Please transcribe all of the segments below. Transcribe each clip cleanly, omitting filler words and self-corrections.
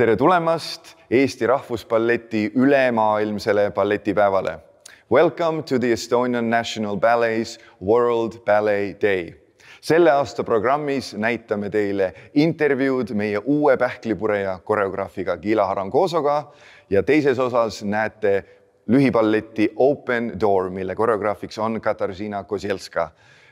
Tere tulemast Eesti Rahvusballeti ülemaailmsele balletipäevale. Welcome to the Estonian National Ballet's World Ballet Day. Selle aasta programmis näitame teile intervjuud meie uue Pähklipureja koreograafiga Gyula Harangozóga ja teises osas näete lühiballeti Open Door, mille koreograafiks on Katarzyna Kozielska.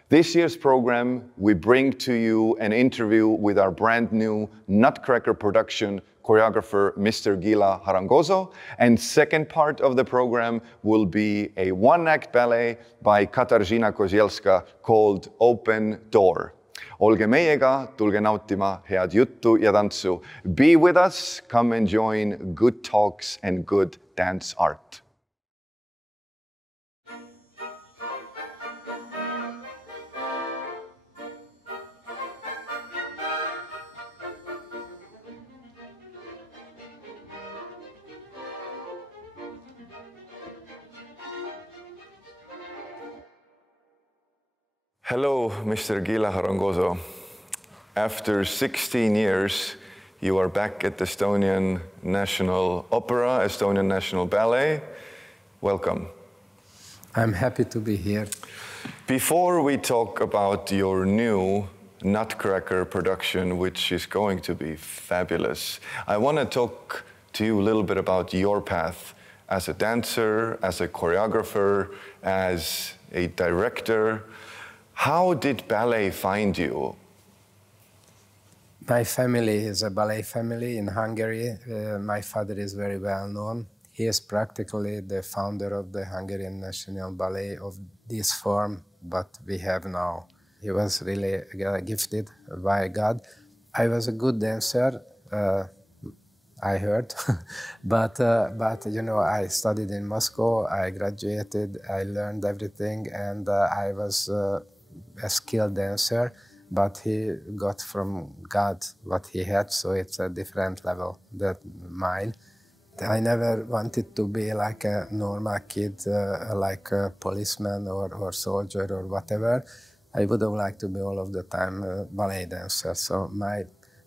This year's program, we bring to you an interview with our brand new Nutcracker production choreographer, Mr. Gyula Harangozó. And second part of the program will be a one-act ballet by Katarzyna Kozielska called Open Door. Olge meiega, tulge nautima head juttu ja tantsu. Be with us, come and join good talks and good dance art. Hello, Mr. Gyula Harangozó. After 16 years, you are back at the Estonian National Opera, Estonian National Ballet. Welcome. I'm happy to be here. Before we talk about your new Nutcracker production, which is going to be fabulous, I want to talk to you a little bit about your path as a dancer, as a choreographer, as a director. How did ballet find you? My family is a ballet family in Hungary. My father is very well known. He is practically the founder of the Hungarian National Ballet of this form, but we have now. He was really gifted by God. I was a good dancer, I heard, but you know, I studied in Moscow, I graduated, I learned everything, and I was a skilled dancer, but he got from God what he had, so it's a different level than mine. I never wanted to be like a normal kid, like a policeman or soldier or whatever. I would have liked to be all of the time a ballet dancer. So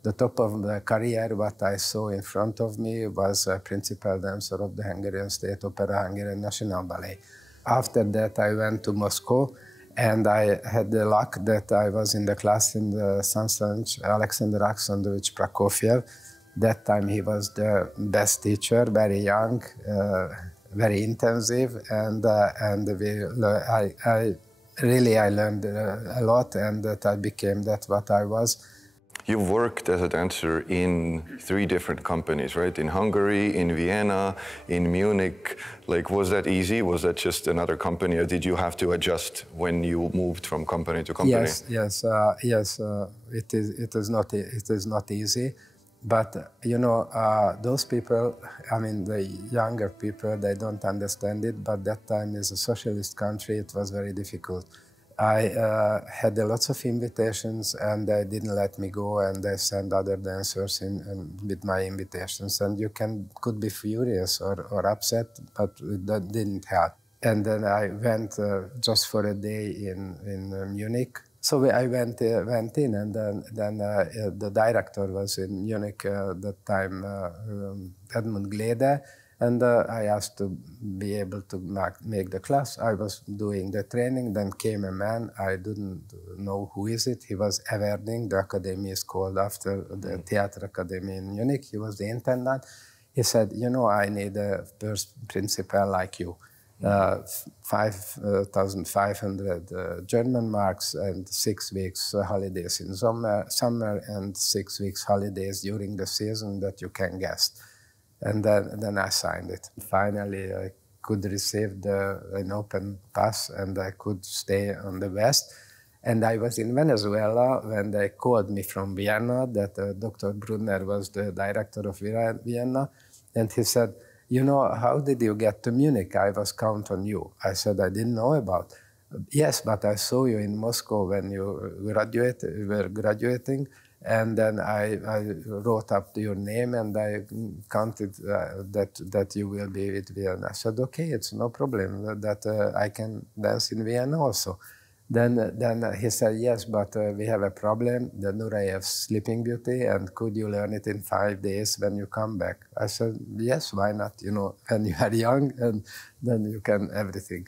the top of the career, what I saw in front of me was a principal dancer of the Hungarian State Opera, Hungarian National Ballet. After that, I went to Moscow, and I had the luck that I was in the class in the Sansanch, Alexander Alexandrovich Prokofiev. That time he was the best teacher, very young, very intensive, and I learned a lot, and that I became that what I was. You've worked as a dancer in 3 different companies, right? In Hungary, in Vienna, in Munich. Like, was that easy? Was that just another company, or did you have to adjust when you moved from company to company? Yes. It is not easy. But you know, those people, I mean, the younger people, they don't understand it. But that time, is a socialist country, it was very difficult. I had lots of invitations, and they didn't let me go, and they sent other dancers in with my invitations. And you could be furious or upset, but that didn't help. And then I went just for a day in Munich. So I went in, and then the director was in Munich at that time, Edmund Glede. And I asked to be able to make the class. I was doing the training, then came a man, I didn't know who is it. He was Everding, the academy is called after the Theatre Academy in Munich. He was the intendant. He said, you know, I need a principal like you. 5,500 German marks and 6 weeks holidays in summer and 6 weeks holidays during the season that you can guest. And then I signed it. Finally, I could receive an open pass, and I could stay on the West. And I was in Venezuela when they called me from Vienna, that Dr. Brunner was the director of Vienna. And he said, you know, how did you get to Munich? I was count on you. I said, I didn't know about. Yes, but I saw you in Moscow when you were graduating. And then I wrote up your name, and I counted that you will be with Vienna. I said, okay, it's no problem, that I can dance in Vienna also. Then he said, yes, but we have a problem, the Nureyev's Sleeping Beauty, and could you learn it in 5 days when you come back? I said, yes, why not? You know, when you are young, and then you can everything,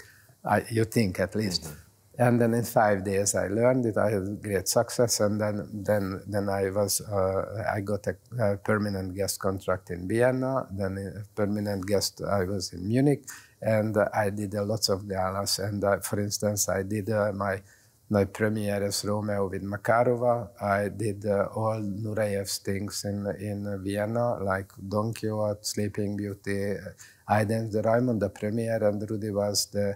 you think at least. Mm-hmm. And then in 5 days I learned it, I had great success, and then I got a permanent guest contract in Vienna, then a permanent guest I was in Munich, and I did lots of galas, and for instance I did my premiere as Romeo with Makarova. I did all Nureyev's things in Vienna, like Don Quixote, Sleeping Beauty. I danced the Raimund, the premiere, and Rudy was the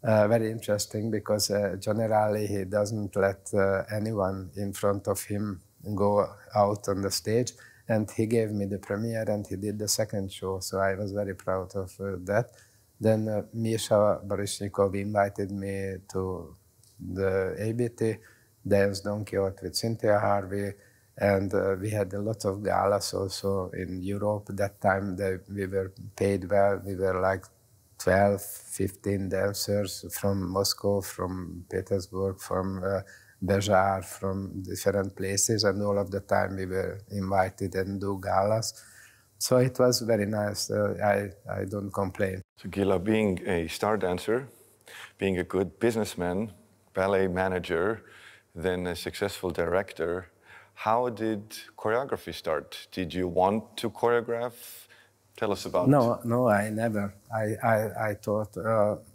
very interesting because generally he doesn't let anyone in front of him go out on the stage, and he gave me the premiere and he did the second show, so I was very proud of that. Then Misha Baryshnikov invited me to the ABT, danced Don Quixote with Cynthia Harvey, and we had a lot of galas also in Europe. That time we were paid well, we were like 12, 15 dancers from Moscow, from Petersburg, from Bejar, from different places, and all of the time we were invited and do galas. So it was very nice. I don't complain. So Gyula, being a star dancer, being a good businessman, ballet manager, then a successful director, how did choreography start? Did you want to choreograph? Tell us about it. No, I never. I thought,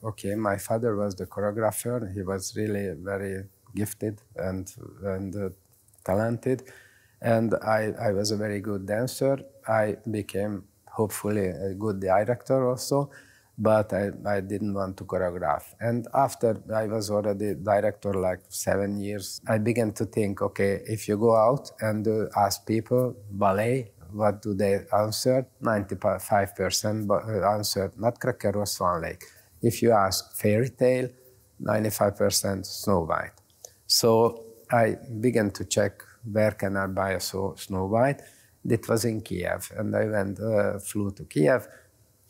okay, my father was the choreographer. He was really very gifted and talented. And I was a very good dancer. I became, hopefully, a good director also, but I didn't want to choreograph. And after I was already director like 7 years, I began to think, okay, if you go out and ask people, ballet, what do they answer? 95% answered Nutcracker or Swan Lake. If you ask fairy tale, 95% Snow White. So I began to check where can I buy a Snow White. It was in Kiev, and I flew to Kiev,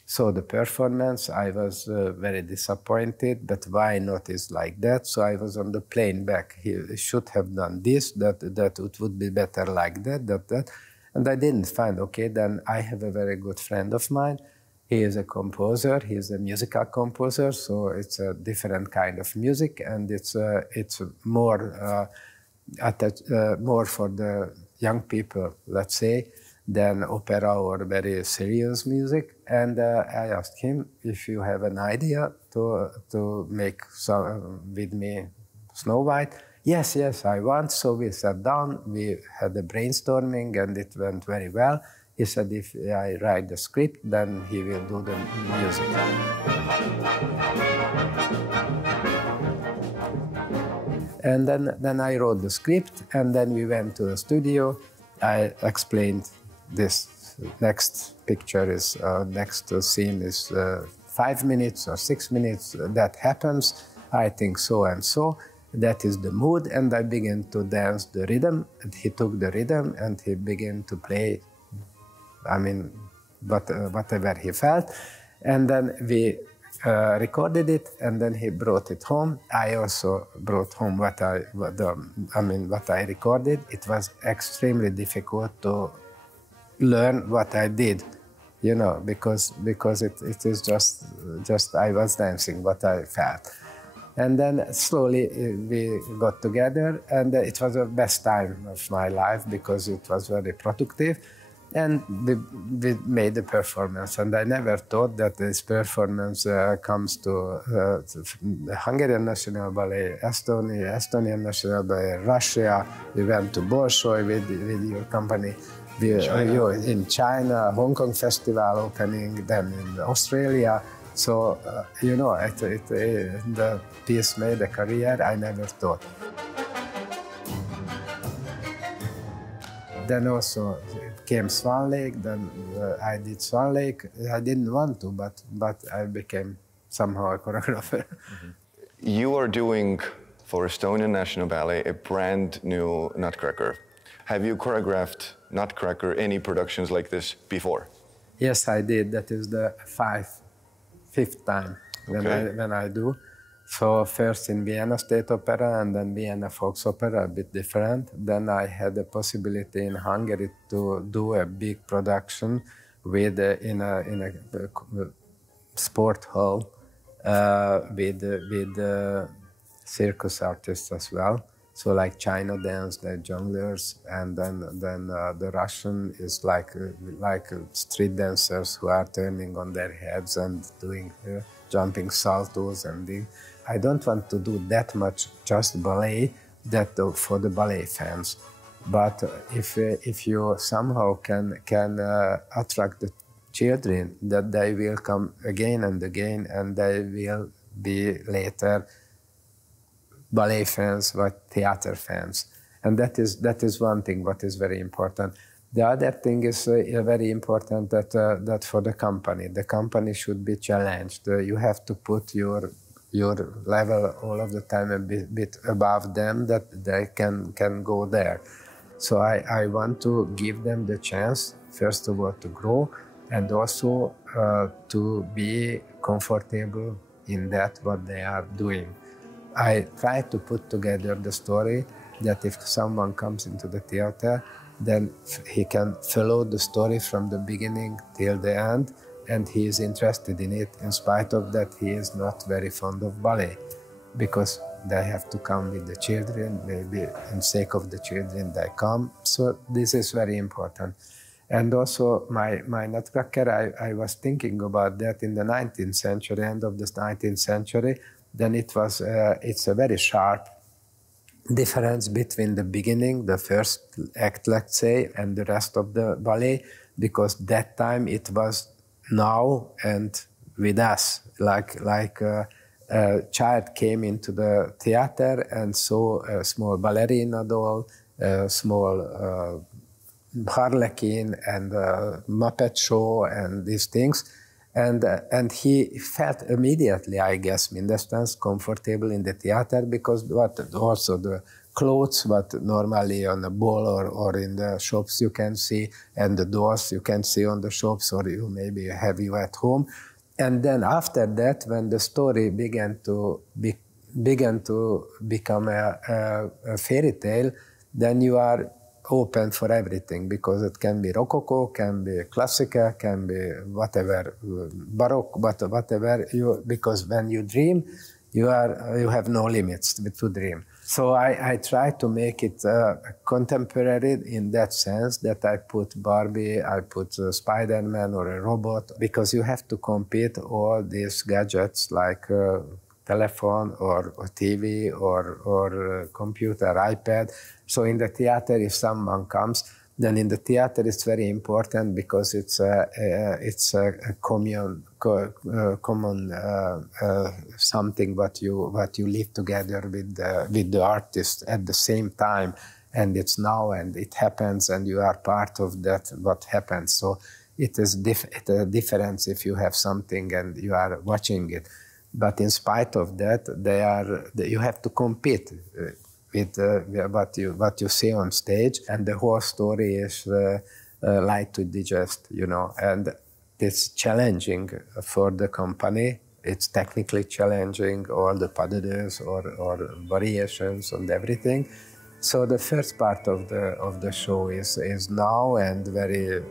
saw the performance. I was very disappointed, but why not is like that? So I was on the plane back. He should have done this, that it would be better like that. And I didn't find, okay, then I have a very good friend of mine. He is a composer, he is a musical composer, so it's a different kind of music, and it's more more for the young people, let's say, than opera or very serious music. And I asked him if you have an idea to make with me Snow White. Yes, I want. So we sat down, we had a brainstorming, and it went very well. He said if I write the script, then he will do the music. And then I wrote the script, and then we went to the studio. I explained this next picture is, next scene is 5 minutes or 6 minutes. That happens, I think so and so. That is the mood, and I began to dance the rhythm, and he took the rhythm and he began to play, I mean, whatever he felt. And then we recorded it, and then he brought it home. I also brought home what I recorded. It was extremely difficult to learn what I did, you know, because it is just I was dancing what I felt. And then slowly we got together, and it was the best time of my life because it was very productive. And we made the performance, and I never thought that this performance comes to the Hungarian National Ballet, Estonia, Estonian National Ballet, Russia. We went to Bolshoi with your company. In China, Hong Kong Festival opening, then in Australia. So, you know, the piece made a career I never thought. Then also came Swan Lake, then I did Swan Lake. I didn't want to, but I became somehow a choreographer. Mm-hmm. You are doing, for Estonian National Ballet, a brand new Nutcracker. Have you choreographed Nutcracker, any productions like this before? Yes, I did. That is the fifth time when I do. So first in Vienna State Opera and then Vienna Fox Opera, a bit different. Then I had the possibility in Hungary to do a big production with in a sport hall with circus artists as well. So like China dance, the jongleurs, and then the Russian is like street dancers who are turning on their heads and doing jumping saltos and things. I don't want to do that much just ballet for the ballet fans, but if you somehow can attract the children, that they will come again and again, and they will be later ballet fans, but theater fans, and that is one thing what is very important. The other thing is very important that for the company should be challenged. You have to put your level all of the time a bit above them, that they can go there. So I want to give them the chance, first of all, to grow, and also to be comfortable in that what they are doing. I try to put together the story that if someone comes into the theater, then he can follow the story from the beginning till the end, and he is interested in it. In spite of that, he is not very fond of ballet, because they have to come with the children, maybe in sake of the children they come. So this is very important. And also my Nutcracker, I was thinking about that in the 19th century, end of the 19th century. Then it's a very sharp difference between the beginning, the first act, let's say, and the rest of the ballet, because that time it was now and with us, like a child came into the theater and saw a small ballerina doll, a small harlequin and a Muppet show and these things. And he felt immediately, I guess, in the sense, comfortable in the theater, because also the clothes, what normally on the ball or in the shops you can see, and the dolls you can see on the shops, or you maybe have you at home. And then after that, when the story began to become a fairy tale, then you are open for everything, because it can be rococo, can be classical, can be whatever, baroque, whatever. Because when you dream, you have no limits to dream. So I try to make it contemporary in that sense, that I put Barbie, I put Spider-Man or a robot, because you have to compete all these gadgets like telephone or TV or computer, iPad. So in the theater, if someone comes, then in the theater it's very important, because it's a common something what you live together with the artist at the same time, and it's now and it happens, and you are part of that what happens. So it is a difference if you have something and you are watching it. But in spite of that, you have to compete with what you see on stage, and the whole story is light to digest, and it's challenging for the company. It's technically challenging, all the pas de deux or variations and everything. So the first part of the show is now and very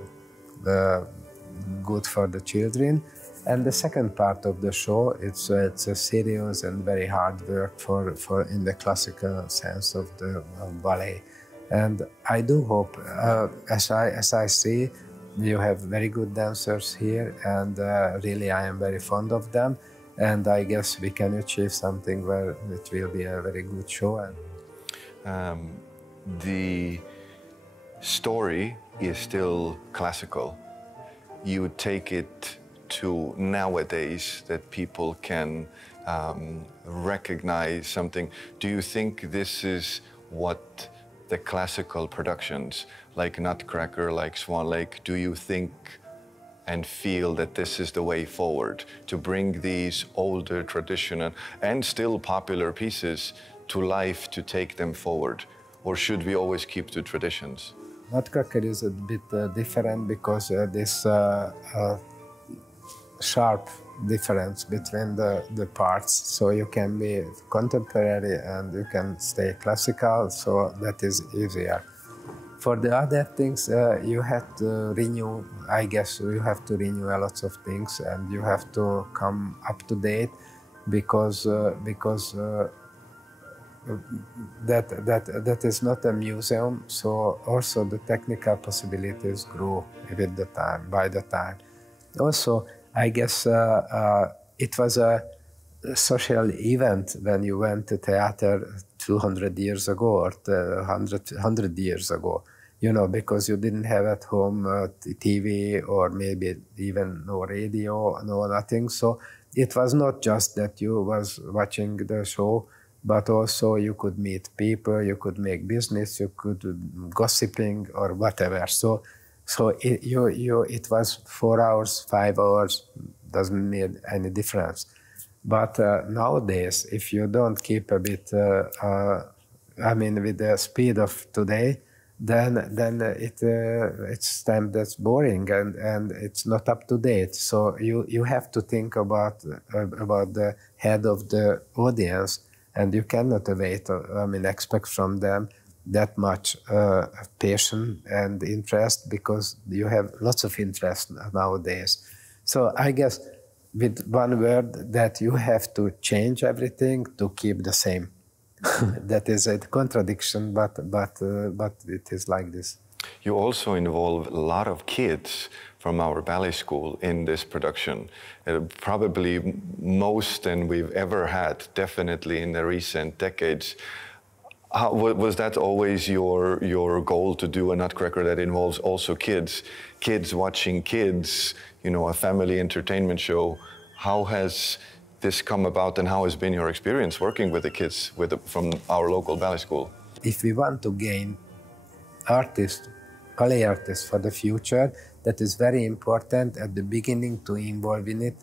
good for the children. And the second part of the show, it's a serious and very hard work for in the classical sense of the ballet. And I do hope, as I see, you have very good dancers here, and really I am very fond of them. And I guess we can achieve something where it will be a very good show. The story is still classical. You take it to nowadays that people can recognize something. Do you think this is what the classical productions like Nutcracker, like Swan Lake, do you think and feel that this is the way forward, to bring these older traditional and still popular pieces to life, to take them forward? Or should we always keep to traditions? Nutcracker is a bit different, because this sharp difference between the parts. So you can be contemporary and you can stay classical, so that is easier. For the other things, you have to renew, I guess you have to renew a lot of things and you have to come up to date because that is not a museum, so also the technical possibilities grow with the time, by the time. Also, I guess it was a social event when you went to theater 200 years ago or 100 years ago, you know, because you didn't have at home TV or maybe even no radio, no nothing. So it was not just that you was watching the show, but also you could meet people, you could make business, you could gossiping or whatever. So it was 4 hours, 5 hours, doesn't make any difference. But nowadays, if you don't keep a bit, I mean, with the speed of today, then it's time that's boring and it's not up to date. So you have to think about the head of the audience, and you cannot wait. I mean, expect from them that much passion and interest because you have lots of interest nowadays. So I guess with one word that you have to change everything to keep the same. That is a contradiction, but it is like this. You also involve a lot of kids from our ballet school in this production. Probably most than we've ever had, definitely in the recent decades. Was that always your goal, to do a Nutcracker that involves also kids watching kids, you know, a family entertainment show? How has this come about and how has been your experience working with the kids from our local ballet school? If we want to gain artists, ballet artists for the future, that is very important at the beginning to involve in it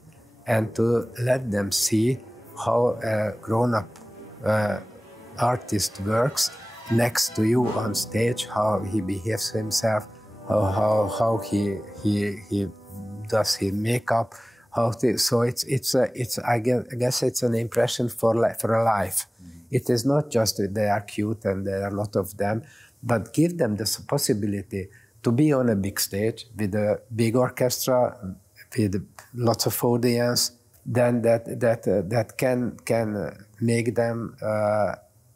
and to let them see how a grown-up artist works next to you on stage, how he behaves himself, how he does his makeup, so it's I guess it's an impression for a life. It is not just that they are cute and there are a lot of them, but give them the possibility to be on a big stage with a big orchestra, with lots of audience, then that can make them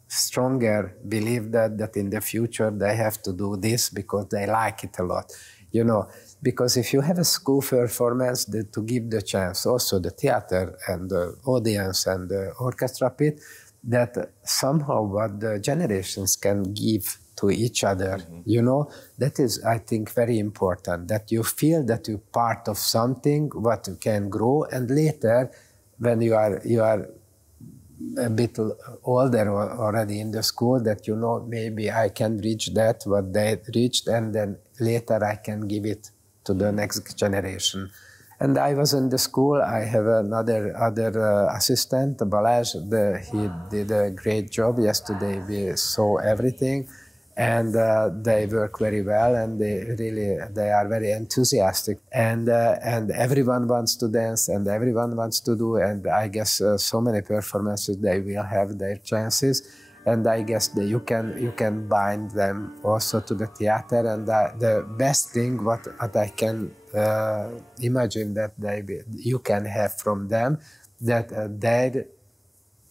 stronger, believe that in the future they have to do this because they like it a lot, you know. Because if you have a school performance, to give the chance also the theater and the audience and the orchestra pit, that somehow what the generations can give to each other, you know, that is, I think, very important, that you feel that you're part of something what can grow, and later when you are a bit older already in the school, that you know, maybe I can reach that what they reached, and then later I can give it to the next generation. And I was in the school, I have another assistant, Balázs, he did a great job. Yesterday we saw everything, and they work very well, and they are very enthusiastic, and everyone wants to dance and everyone wants to do, and I guess so many performances they will have their chances, and I guess that you can bind them also to the theater, and the best thing what I can imagine that you can have from them, that their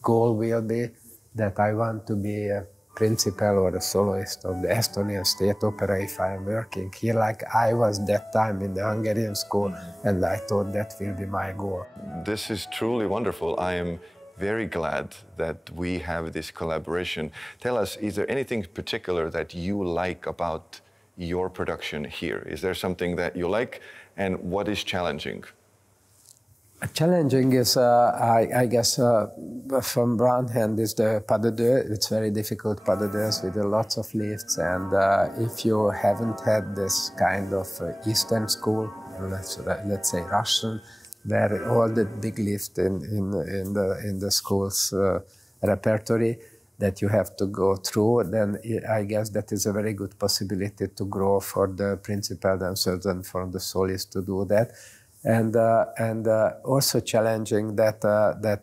goal will be that I want to be a principal or a soloist of the Estonian State Opera if I am working here, like I was that time in the Hungarian school, and I thought that will be my goal. This is truly wonderful. I am very glad that we have this collaboration. Tell us, is there anything particular that you like about your production here? Is there something that you like, and what is challenging? Challenging is, I guess, from one hand is the pas de deux. It's very difficult pas de deux with lots of lifts, and if you haven't had this kind of Eastern school, let's say Russian, where all the big lifts in the school's repertory that you have to go through, then I guess that is a very good possibility to grow for the principal themselves and for the soloist to do that. and also challenging that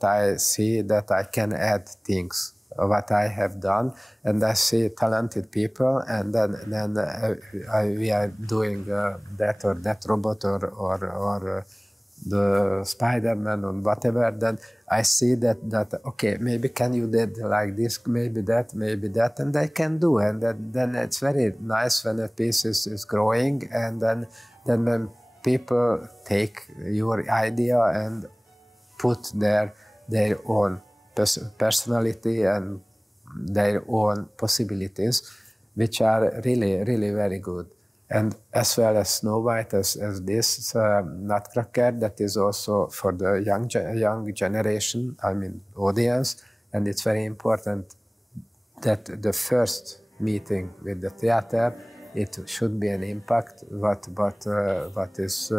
I see that I can add things what I have done, and I see talented people, and then we are doing that or that robot or the Spider-Man or whatever. Then I see that okay, maybe can you do like this, maybe that, and I can do, and then it's very nice when a piece is growing, and then when people take your idea and put their own personality and their own possibilities, which are really, really very good. And as well as Snow White, as this Nutcracker, that is also for the young generation, I mean audience, and it's very important that the first meeting with the theater, it should be an impact, what is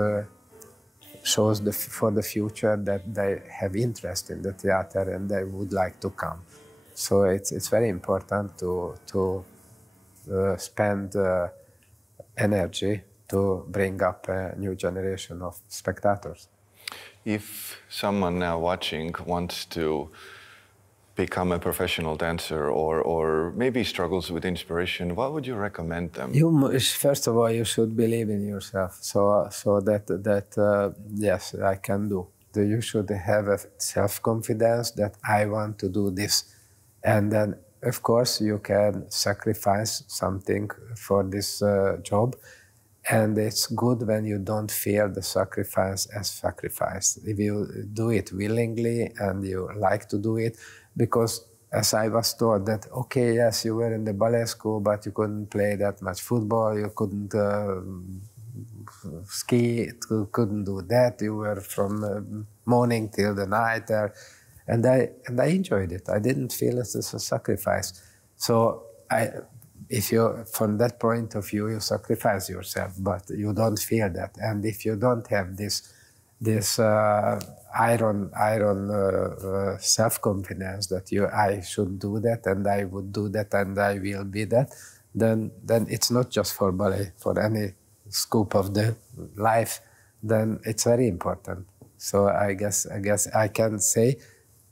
shows for the future that they have interest in the theater and they would like to come. So it's very important to spend energy to bring up a new generation of spectators. If someone now watching wants to become a professional dancer or maybe struggles with inspiration, what would you recommend them? First of all, you should believe in yourself. So that yes, I can do. You should have a self-confidence that I want to do this. And then, of course, you can sacrifice something for this job. And it's good when you don't feel the sacrifice as sacrifice. If you do it willingly and you like to do it, because as I was told that, okay, yes, you were in the ballet school, but you couldn't play that much football, you couldn't ski, you couldn't do that, you were from morning till the night there. And I enjoyed it. I didn't feel it as a sacrifice. So if you, from that point of view, you sacrifice yourself, but you don't feel that. And if you don't have this iron self-confidence that I should do that, and I would do that, and I will be that, then it's not just for ballet, for any scope of the life, then it's very important. So I guess I can say,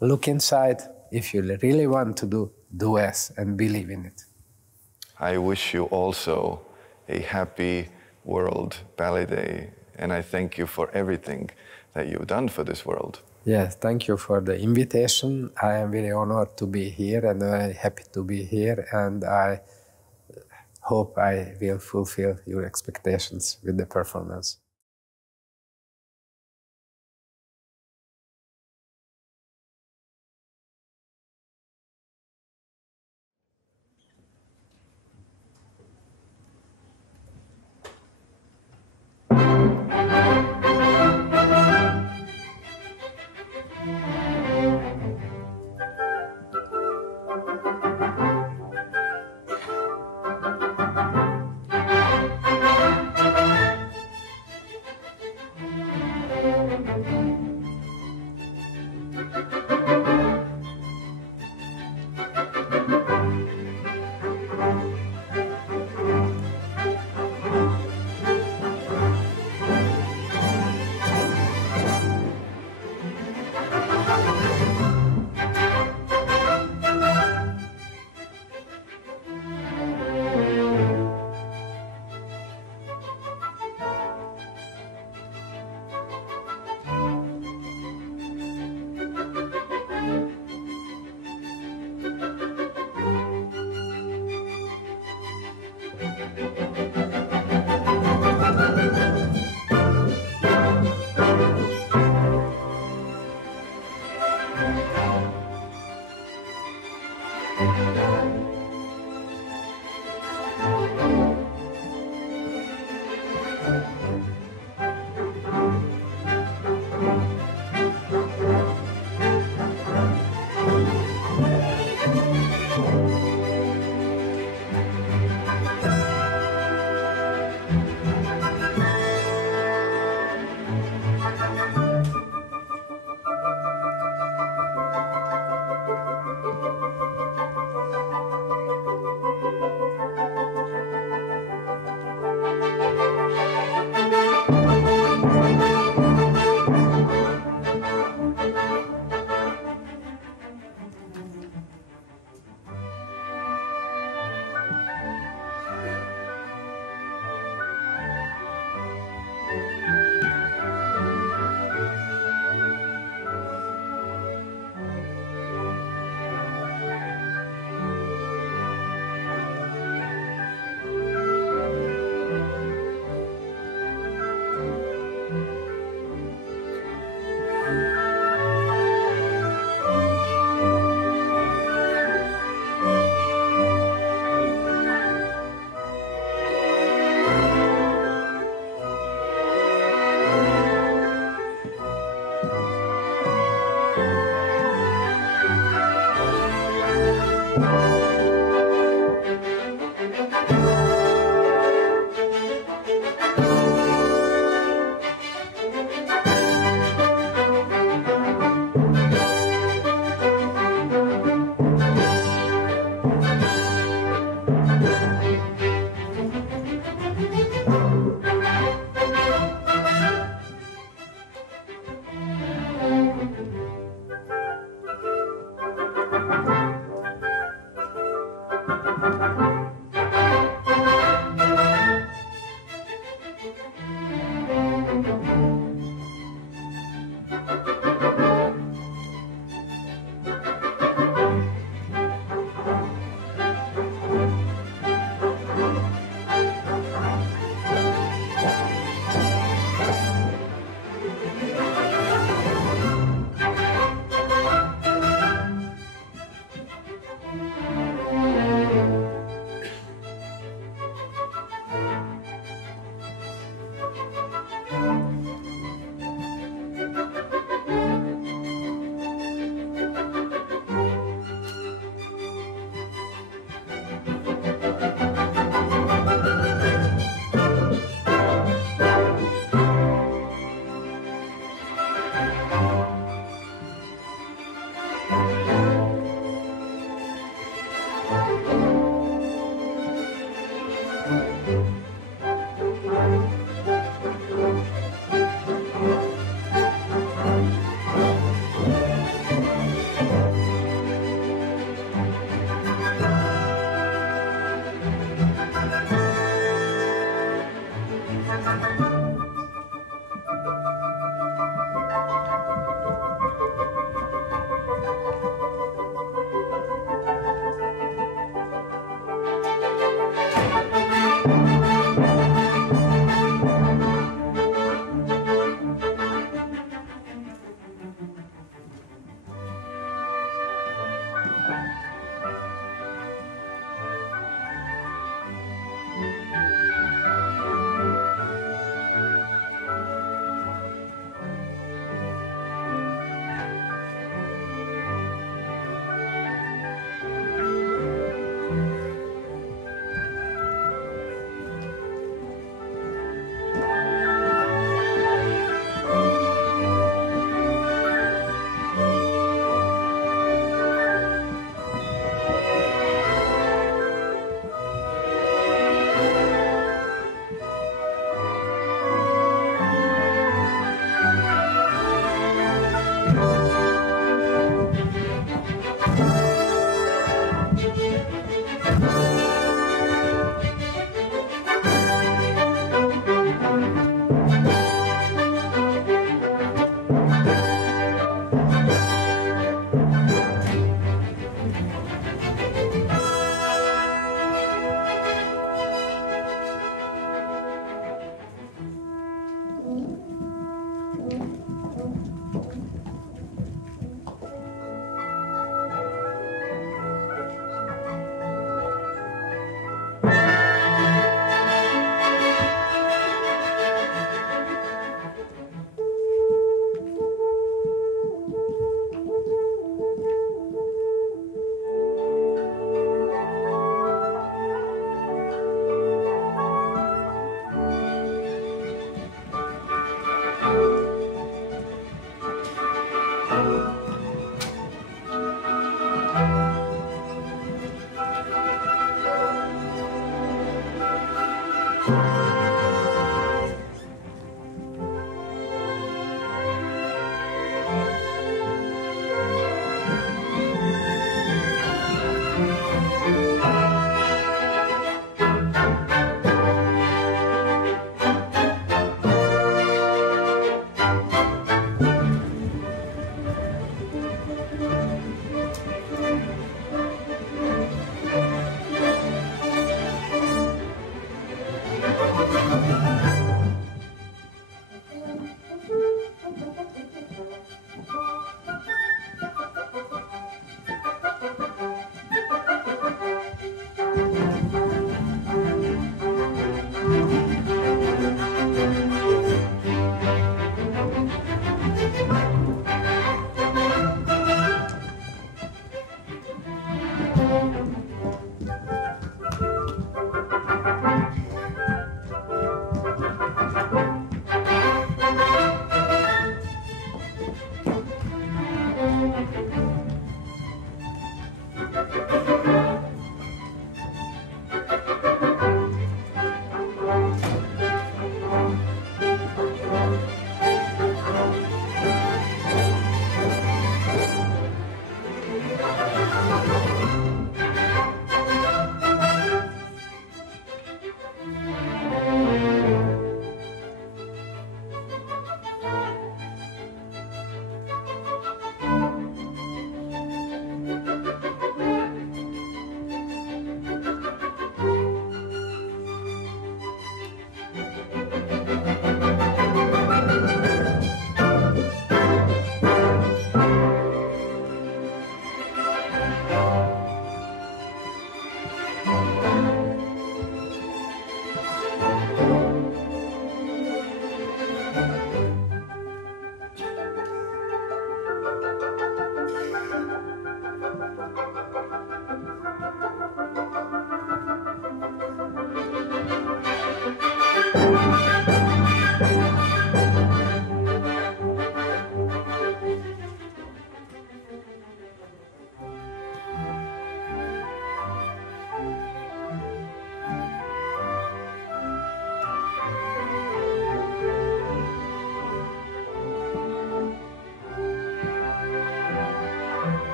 look inside. If you really want to do it and believe in it. I wish you also a happy World Ballet Day, and I thank you for everything that you've done for this world. Yes, thank you for the invitation. I am very honored to be here and very happy to be here, and I hope I will fulfill your expectations with the performance.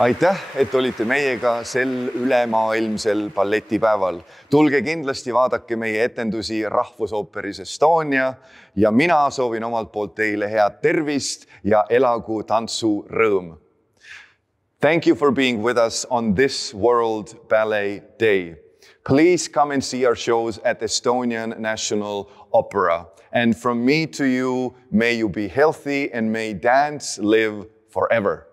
Aitäh, et olite meiega sel ülemaailmsel balletipäeval. Tulge kindlasti vaadake meie etendusi Rahvusooperis Estonia ja mina soovin omalt poolt teile head tervist ja elagu tantsurõõm. Thank you for being with us on this World Ballet Day. Please come and see our shows at Estonian National Opera. And from me to you, may you be healthy and may dance live forever.